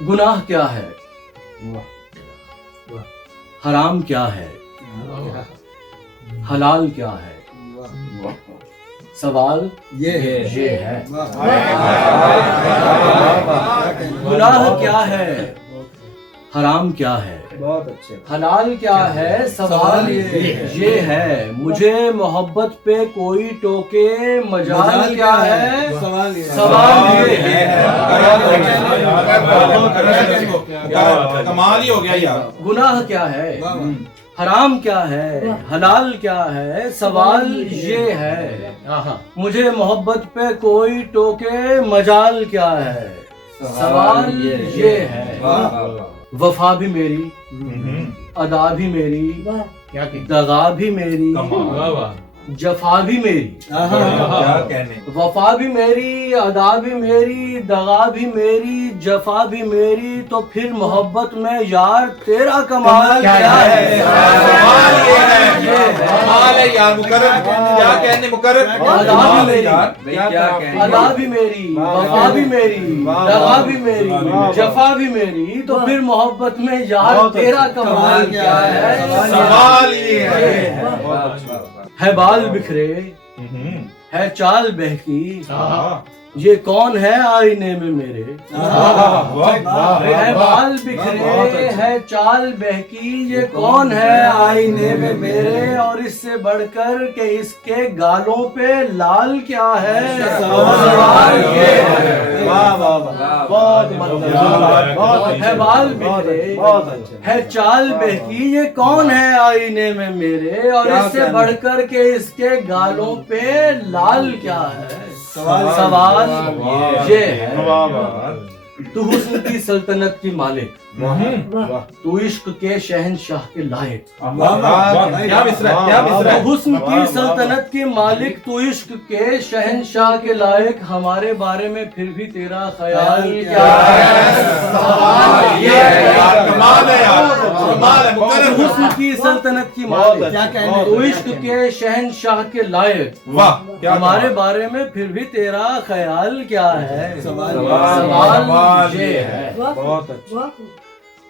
گناہ کیا ہے، حرام کیا ہے، حلال کیا ہے، سوال یہ ہے۔ گناہ کیا ہے، حرام کیا ہے، حلال کیا ہے، سوال یہ ہے۔ مجھے محبت پہ کوئی ٹوکے، مجال کیا ہے، سوال یہ ہے۔ کمال ہی ہو گیا یار۔ گناہ کیا ہے، حرام کیا ہے، حلال کیا ہے، سوال یہ ہے۔ مجھے محبت پہ کوئی ٹوکے، مجال کیا ہے، سوال یہ ہے۔ وفا بھی میری، ادا بھی میری، دغا بھی میری، جفا بھی میری۔ وفا بھی میری، ادا بھی میری، دغا بھی میری، جفا بھی میری، تو پھر محبت میں یار تیرا کمال کیا ہے؟ کمال ہے یار مقرر، کیا کہنے مقرر۔ ادا بھی میری، وفا بھی میری، دغا بھی میری، جفا بھی میری، تو پھر محبت میں یار تیرا کمال کیا ہے؟ سوال یہ ہے بال بکھرے، ہے چال بہکی، یہ کون ہے آئینے میں میرے؟ ہے بال بکھرے، ہے چال بہکی، یہ کون ہے آئینے میں میرے؟ اور اس سے بڑھ کر کہ اس کے گالوں پہ لال کیا ہے؟ سوال یہ ہے۔ ہے بال بکھرے، ہے چال بہکی، یہ کون ہے آئینے میں میرے؟ اور اس سے بڑھ کر کہ اس کے گالوں پہ لال کیا ہے؟ سوال یہ ہے۔ تو حسن کی سلطنت کی مالک، تو عشق کے شہنشاہ کے لائق۔ کیا مصرع، کیا مصرع۔ تو حسن کی سلطنت کی مالک، تو عشق کے شہنشاہ کے لائق، ہمارے بارے میں پھر بھی تیرا خیال کیا ہے؟ سوال یہ ہے۔ کمال ہے یار، کمال ہے مقرر۔ حسن کی سلطنت کی مالک، تو عشق کے شہنشاہ کے لائق، واہ، ہمارے بارے میں پھر بھی تیرا خیال کیا ہے؟ سوال یہ ہے۔ بہت اچھا۔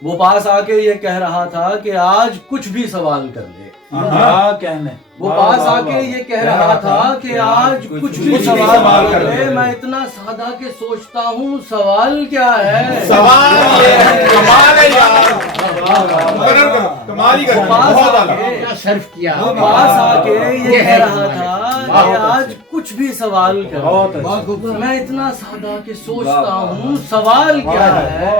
وہ پاس آ کے یہ کہہ رہا تھا کہ آج کچھ بھی سوال کر لے۔ وہ پاس آ کے یہ کہہ رہا تھا کہ آج کچھ بھی سوال کر لے۔ میں اتنا سادہ کہ سوچتا ہوں سوال کیا ہے؟ سوال یہ ہے، کمال ہے یار، مقرر کرو، کمال ہی کرو، بہت اعلیٰ۔ وہ پاس آ کے یہ کہہ رہا تھا کہ آج کچھ بھی سوال کر لے۔ میں اتنا سادہ کہ سوچتا ہوں سوال کیا ہے؟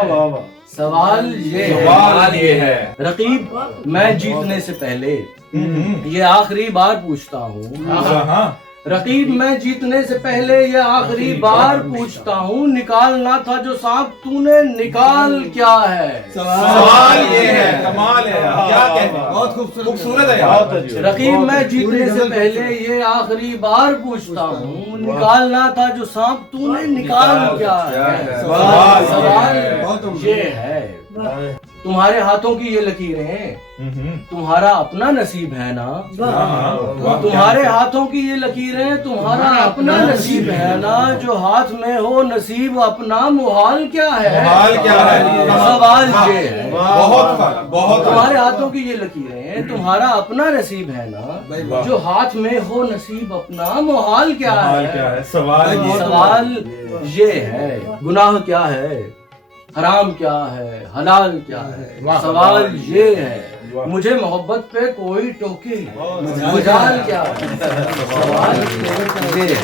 سوال یہ ہے۔ رقیب، میں جیتنے سے پہلے یہ آخری بار پوچھتا ہوں۔ رقیب، میں جیتنے سے پہلے یہ آخری بار پوچھتا ہوں، نکالنا تھا جو سانپ تو نے نکال کیا ہے؟ سوال یہ ہے، کمال ہے، کیا کہتے ہیں، بہت خوبصورت ہے یار۔ رقیب، میں جیتنے سے پہلے یہ آخری بار پوچھتا ہوں، نکالنا تھا جو سانپ تو نے نکال کیا ہے؟ سوال یہ ہے۔ تمہارے ہاتھوں کی یہ لکیریں تمہارا اپنا نصیب ہے نا؟ تمہارے ہاتھوں کی یہ لکیریں تمہارا اپنا نصیب ہے نا؟ جو ہاتھ میں ہو نصیب اپنا، محال کیا ہے؟ محال کیا ہے؟ سوال یہ ہے۔ بہت بہت تمہارے ہاتھوں کی یہ لکیریں تمہارا اپنا نصیب ہے نا؟ جو ہاتھ میں ہو نصیب اپنا، محال کیا ہے؟ سوال یہ ہے۔ گناہ کیا ہے، حرام کیا ہے، حلال کیا ہے، سوال یہ ہے۔ مجھے محبت پہ کوئی ٹوکے، مجال کیا ہے، سوال یہ ہے۔